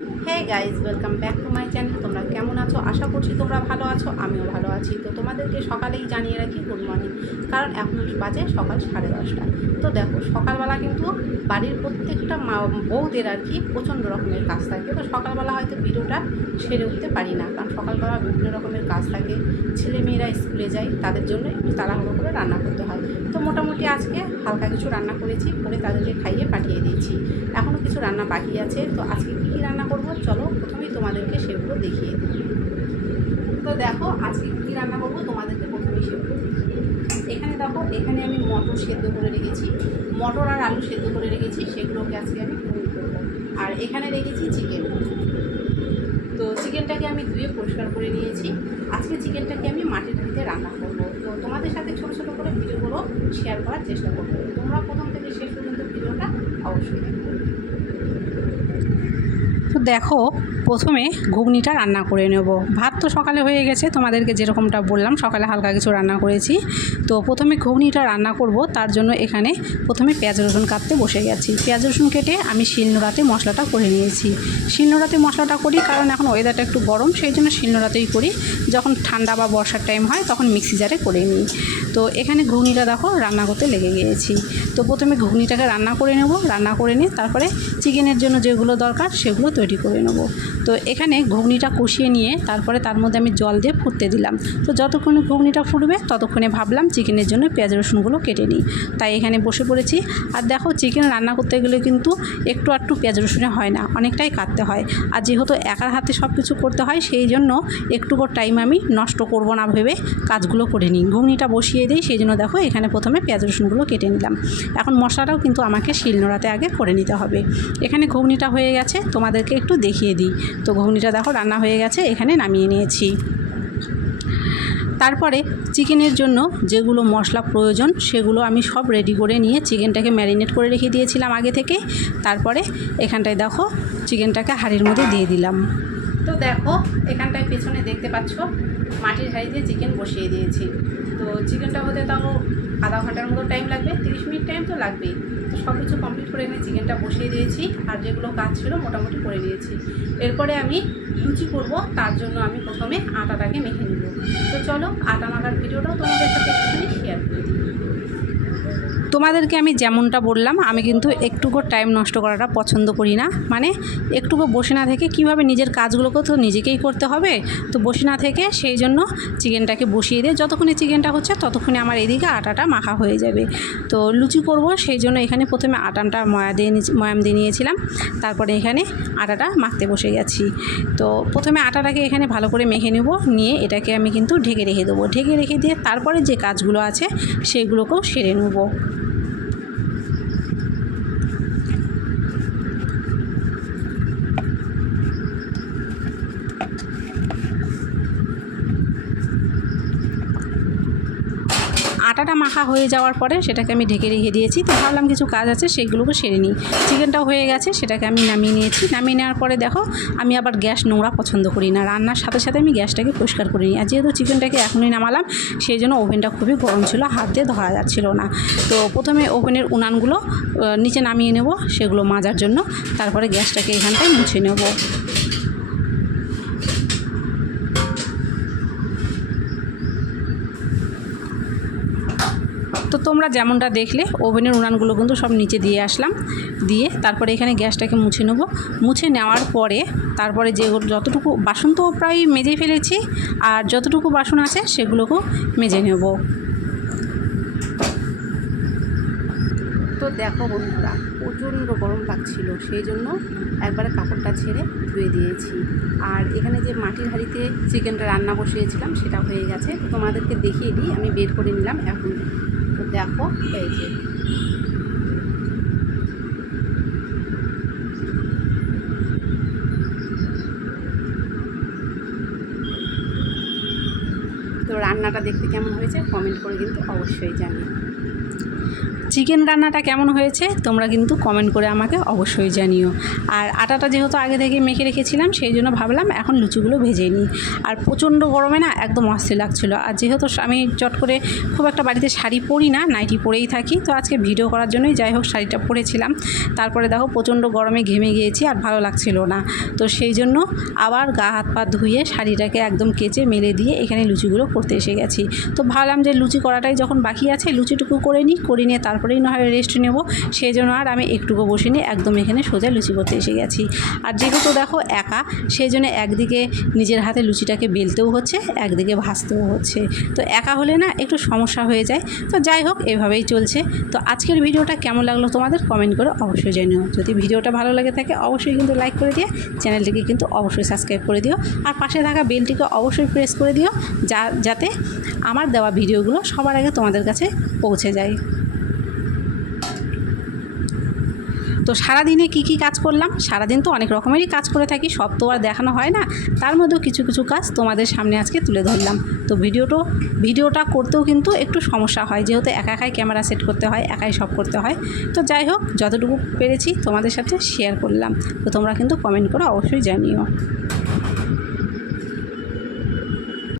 Hey guys, welcome back to my channel. তোমরা কেমন আছো? আশা করছি তোমরা ভালো আছো, আমিও ভালো আছি। তো তোমাদেরকে সকালেই জানিয়ে রাখি গুড মর্নিং, কারণ এখন বাজে সকাল 10:30। তো দেখো, সকালবেলা কিন্তু বাড়ির প্রত্যেকটা বউদের আর কি প্রচণ্ড রকমের কাজ থাকে। তো সকালবেলা হয়তো ভিডিওটা সেরে উঠতে পারি না, কারণ সকালবেলা বিভিন্ন রকমের কাজ থাকে। ছেলেমেয়েরা স্কুলে যায়, তাদের জন্য একটু তাড়াহুড়ো করে রান্না করতে হয়। তো মোটামুটি আজকে হালকা কিছু রান্না করেছি, করে তাদেরকে খাইয়ে পাঠিয়ে দিয়েছি। এখনও কিছু রান্না বাকি আছে। তো আজকে কী কী রান্না করব, চলো প্রথমেই তোমাদেরকে সেগুলো দেখিয়ে দিই। তো দেখো, আজকে কী রান্না করব তোমাদেরকে প্রথমেই সেগুলো দেখিয়ে দিই। এখানে দেখো, এখানে আমি মটর সেদ্ধ করে রেখেছি, মটর আর আলু সেদ্ধ করে রেখেছি, সেগুলোকে আজকে আমি পুরি করবো। আর এখানে রেখেছি চিকেন। তো চিকেনটাকে আমি ধুয়ে পরিষ্কার করে নিয়েছি। আজকে চিকেনটাকে আমি মাটির হাঁড়িতে রান্না করবো। তো তোমাদের সাথে ছোটো ছোটো করে ভিডিওগুলো শেয়ার করার চেষ্টা করবো। তোমরা প্রথম থেকে শেষ পর্যন্ত ভিডিওটা অবশ্যই দেখো। তো দেখো, প্রথমে ঘুগনিটা রান্না করে নেব। ভাত তো সকালে হয়ে গেছে, তোমাদেরকে যেরকমটা বললাম সকালে হালকা কিছু রান্না করেছি। তো প্রথমে ঘুগনিটা রান্না করব, তার জন্য এখানে প্রথমে পেঁয়াজ রসুন কাটতে বসে গেছি। পেঁয়াজ রসুন কেটে আমি শিলনোড়াতে মশলাটা করে নিয়েছি। শিলনোড়াতে মশলাটা করি কারণ এখন ওয়েদারটা একটু গরম, সেই জন্য শিলনোড়াতেই করি। যখন ঠান্ডা বা বর্ষার টাইম হয় তখন মিক্সি জারে করে নিই। তো এখানে ঘুগনিটা দেখো রান্না করতে লেগে গিয়েছি। তো প্রথমে ঘুগনিটাকে রান্না করে নেব, রান্না করে নিয়ে তারপরে চিকেনের জন্য যেগুলো দরকার সেগুলো তৈরি করে নেব। তো এখানে ঘুগনিটা কষিয়ে নিয়ে তারপরে তার মধ্যে আমি জল দিয়ে ফুটতে দিলাম। তো যতক্ষণে ঘুগনিটা ফুটবে ততক্ষণে ভাবলাম চিকেনের জন্য পেঁয়াজ রসুনগুলো কেটে নিই, তাই এখানে বসে পড়েছি। আর দেখো, চিকেন রান্না করতে গেলে কিন্তু একটু পেঁয়াজ রসুনে হয় না, অনেকটাই কাটতে হয়। আর যেহেতু একার হাতে সব কিছু করতে হয়, সেই জন্য একটুকু টাইম আমি নষ্ট করব না ভেবে কাজগুলো করে নিই। ঘুগনিটা বসিয়ে দিই, সেই জন্য দেখো এখানে প্রথমে পেঁয়াজ রসুনগুলো কেটে নিলাম। এখন মশলাটাও কিন্তু আমাকে শিলনোড়াতে আগে করে নিতে হবে। এখানে ঘুগনিটা হয়ে গেছে, তোমাদেরকে একটু দেখিয়ে দিই। তো ঘুগনিটা দেখো রান্না হয়ে গেছে, এখানে নামিয়ে নিয়েছি। তারপরে চিকেনের জন্য যেগুলো মশলা প্রয়োজন সেগুলো আমি সব রেডি করে নিয়ে চিকেনটাকে ম্যারিনেট করে রেখে দিয়েছিলাম আগে থেকে। তারপরে এখানটায় দেখো চিকেনটাকে হাঁড়ির মধ্যে দিয়ে দিলাম। তো দেখো, এখানটায় পেছনে দেখতে পাচ্ছ মাটির হাঁড়িতে চিকেন বসিয়ে দিয়েছি। তো চিকেনটা হতে তাও আধা ঘন্টার মতো টাইম লাগবে, 30 মিনিট টাইম তো লাগবেই। তো সব কিছু কমপ্লিট করে এখানে চিকেনটা বসিয়ে দিয়েছি, আর যেগুলো কাজ ছিল মোটামুটি করে দিয়েছি। এরপরে আমি লুচি করব, তার জন্য আমি প্রথমে আটাটাকে মেখে নেব। তো চলো, আটা মাখার ভিডিওটাও তোমাদের সাথে একটুখানি শেয়ার করে দিই। তোমাদেরকে আমি যেমনটা বললাম, আমি কিন্তু একটুকু টাইম নষ্ট করাটা পছন্দ করি না। মানে একটুকু বসে না থেকে কীভাবে নিজের কাজগুলোকে তো নিজেকেই করতে হবে, তো বসে না থেকে সেই জন্য চিকেনটাকে বসিয়ে দিয়ে যতক্ষণে চিকেনটা হচ্ছে ততক্ষণে আমার এদিকে আটাটা মাখা হয়ে যাবে। তো লুচি করব, সেই জন্য এখানে প্রথমে আটাটা ময়াম দিয়ে নিয়েছিলাম, তারপরে এখানে আটাটা মাখতে বসে গেছি। তো প্রথমে আটাটাকে এখানে ভালো করে মেখে নেব, নিয়ে এটাকে আমি কিন্তু ঢেকে রেখে দেবো। ঢেকে রেখে দিয়ে তারপরে যে কাজগুলো আছে সেগুলোকেও সেরে নেব। আটাটা মাখা হয়ে যাওয়ার পরে সেটাকে আমি ঢেকে রেখে দিয়েছি। তো ভাবলাম কিছু কাজ আছে সেগুলোকে সেরে নিই। চিকেনটাও হয়ে গেছে, সেটাকে আমি নামিয়ে নিয়েছি। নামিয়ে নেওয়ার পরে দেখো, আমি আবার গ্যাস নোংরা পছন্দ করি না, রান্নার সাথে সাথে আমি গ্যাসটাকে পরিষ্কার করে নিই। আর যেহেতু চিকেনটাকে এখনই নামালাম, সেই জন্য ওভেনটা খুবই গরম ছিল, হাত দিয়ে ধরা যাচ্ছিল না। তো প্রথমে ওভেনের উনানগুলো নিচে নামিয়ে নেব, সেগুলো মাজার জন্য। তারপরে গ্যাসটাকে এখানটায় মুছে নেব। তো তোমরা যেমনটা দেখলে ওভেনের উনানগুলো কিন্তু সব নিচে দিয়ে আসলাম, দিয়ে তারপরে এখানে গ্যাসটাকে মুছে নেব। মুছে নেওয়ার পরে তারপরে যে যতটুকু বাসন তো প্রায় মেজে ফেলেছি, আর যতটুকু বাসন আছে সেগুলোকেও মেজে নেব। তো দেখো বন্ধুরা, প্রচণ্ড গরম লাগছিল, সেই জন্য একবারে কাপড়টা ছেড়ে ধুয়ে দিয়েছি। আর এখানে যে মাটির হাঁড়িতে চিকেনটা রান্না বসিয়েছিলাম সেটা হয়ে গেছে। তো তোমাদেরকে দেখিয়ে দিই, আমি বের করে নিলাম এখন। তো দেখো, এই যে তো রান্নাটা দেখতে কেমন হয়েছে কমেন্ট করে কিন্তু অবশ্যই জানিও। চিকেন রান্নাটা কেমন হয়েছে তোমরা কিন্তু কমেন্ট করে আমাকে অবশ্যই জানিও। আর আটাটা যেহেতু আগে থেকে মেখে রেখেছিলাম সেই জন্য ভাবলাম এখন লুচিগুলো ভেজে নিই। আর প্রচণ্ড গরমে না একদম অস্থির লাগছিলো। আর যেহেতু আমি চট করে খুব একটা বাড়িতে শাড়ি পরি না, নাইটি পরেই থাকি, তো আজকে ভিডিও করার জন্যই যাই হোক শাড়িটা পরেছিলাম। তারপরে দেখো প্রচণ্ড গরমে ঘেমে গিয়েছি আর ভালো লাগছিল না, তো সেই জন্য আবার গা হাত পা ধুয়ে শাড়িটাকে একদম কেচে মেলে দিয়ে এখানে লুচিগুলো করতে এসে গেছি। তো ভাবলাম যে লুচি করাটাই যখন বাকি আছে লুচিটুকু করে নিয়ে তারপরেই না হয় রেস্ট নেব, সেই জন্য আর আমি একটুকু বসিনি, একদম এখানে সোজা লুচি করতে এসে গেছি। আর যেহেতু দেখো একা, সেই জন্য একদিকে নিজের হাতে লুচিটাকে বেলতেও হচ্ছে, একদিকে ভাজতেও হচ্ছে। তো একা হলে না একটু সমস্যা হয়ে যায়। তো যাই হোক এভাবেই চলছে। তো আজকের ভিডিওটা কেমন লাগলো তোমাদের কমেন্ট করে অবশ্যই জানিও। যদি ভিডিওটা ভালো লাগে থাকে অবশ্যই কিন্তু লাইক করে দিয়ে চ্যানেলটিকে কিন্তু অবশ্যই সাবস্ক্রাইব করে দিও। আর পাশে থাকা বেলটিকে অবশ্যই প্রেস করে দিও, যাতে আমার দেওয়া ভিডিওগুলো সবার আগে তোমাদের কাছে পৌঁছে যায়। তো সারাদিনে কি কাজ করলাম, সারাদিন তো অনেক রকমেরই কাজ করে থাকি, সব তো আর দেখানো হয় না, তার মধ্যেও কিছু কাজ তোমাদের সামনে আজকে তুলে ধরলাম। তো ভিডিওটা করতেও কিন্তু একটু সমস্যা হয়, যেহেতু একাই ক্যামেরা সেট করতে হয়, একাই সব করতে হয়। তো যাই হোক যতটুকু পেরেছি তোমাদের সাথে শেয়ার করলাম। তো তোমরা কিন্তু কমেন্ট করে অবশ্যই জানিও।